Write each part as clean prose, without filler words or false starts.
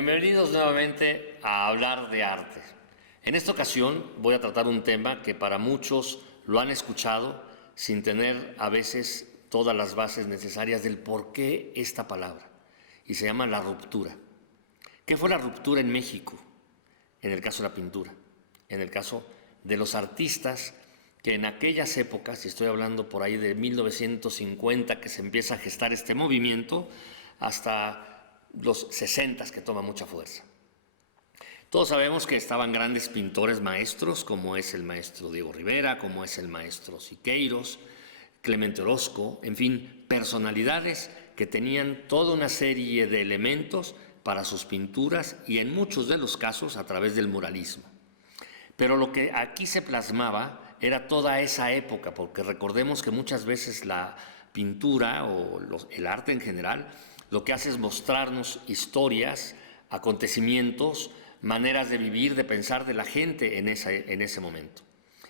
Bienvenidos nuevamente a hablar de arte. En esta ocasión voy a tratar un tema que para muchos lo han escuchado sin tener a veces todas las bases necesarias del por qué esta palabra, y se llama la ruptura. ¿Qué fue la ruptura en México? En el caso de la pintura, en el caso de los artistas que en aquellas épocas, y estoy hablando por ahí de 1950 que se empieza a gestar este movimiento, hasta los 60 que toma mucha fuerza. Todos sabemos que estaban grandes pintores maestros, como es el maestro Diego Rivera, como es el maestro Siqueiros, Clemente Orozco, en fin, personalidades que tenían toda una serie de elementos para sus pinturas y en muchos de los casos a través del muralismo. Pero lo que aquí se plasmaba era toda esa época, porque recordemos que muchas veces la pintura o el arte en general lo que hace es mostrarnos historias, acontecimientos, maneras de vivir, de pensar de la gente en ese momento.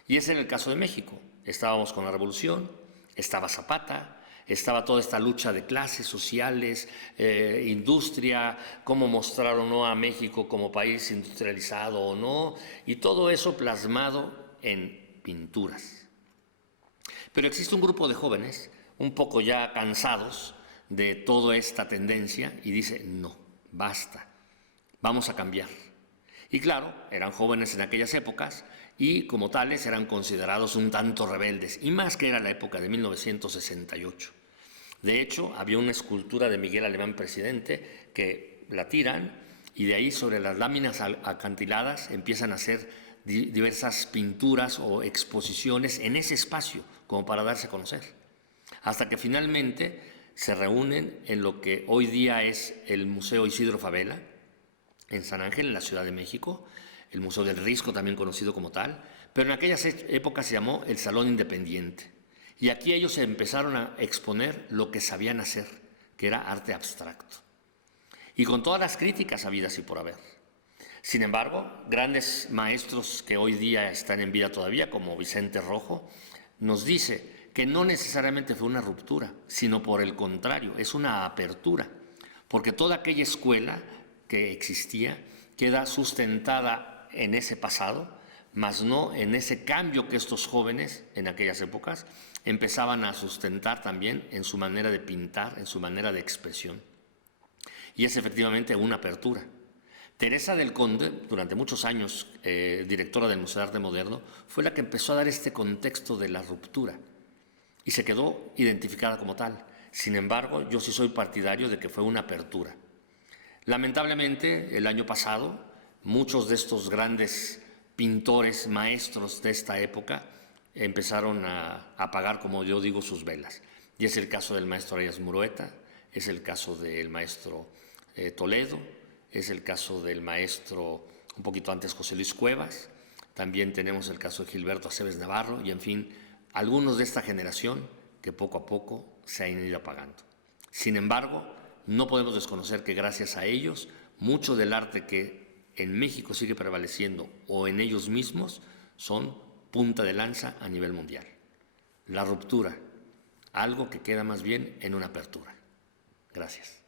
Y es en el caso de México. Estábamos con la Revolución, estaba Zapata, estaba toda esta lucha de clases sociales, industria, cómo mostrar o no a México como país industrializado o no, y todo eso plasmado en pinturas. Pero existe un grupo de jóvenes, un poco ya cansados de toda esta tendencia, y dice, no, basta, vamos a cambiar. Y claro, eran jóvenes en aquellas épocas y como tales eran considerados un tanto rebeldes, y más que era la época de 1968. De hecho, había una escultura de Miguel Alemán Presidente que la tiran y de ahí sobre las láminas acantiladas empiezan a hacer diversas pinturas o exposiciones en ese espacio como para darse a conocer. Hasta que finalmente se reúnen en lo que hoy día es el Museo Isidro Fabela, en San Ángel, en la Ciudad de México, el Museo del Risco, también conocido como tal, pero en aquellas épocas se llamó el Salón Independiente. Y aquí ellos se empezaron a exponer lo que sabían hacer, que era arte abstracto. Y con todas las críticas habidas y por haber. Sin embargo, grandes maestros que hoy día están en vida todavía, como Vicente Rojo, nos dice que no necesariamente fue una ruptura, sino por el contrario, es una apertura, porque toda aquella escuela que existía queda sustentada en ese pasado, mas no en ese cambio que estos jóvenes en aquellas épocas empezaban a sustentar también en su manera de pintar, en su manera de expresión. Y es efectivamente una apertura. Teresa del Conde, durante muchos años directora del Museo de Arte Moderno, fue la que empezó a dar este contexto de la ruptura y se quedó identificada como tal. Sin embargo, yo sí soy partidario de que fue una apertura. Lamentablemente, el año pasado, muchos de estos grandes pintores, maestros de esta época, empezaron a apagar, como yo digo, sus velas. Y es el caso del maestro Arias Murueta, es el caso del maestro Toledo, es el caso del maestro, un poquito antes, José Luis Cuevas, también tenemos el caso de Gilberto Aceves Navarro, y en fin, algunos de esta generación que poco a poco se han ido apagando. Sin embargo, no podemos desconocer que gracias a ellos, mucho del arte que en México sigue prevaleciendo o en ellos mismos son punta de lanza a nivel mundial. La ruptura, algo que queda más bien en una apertura. Gracias.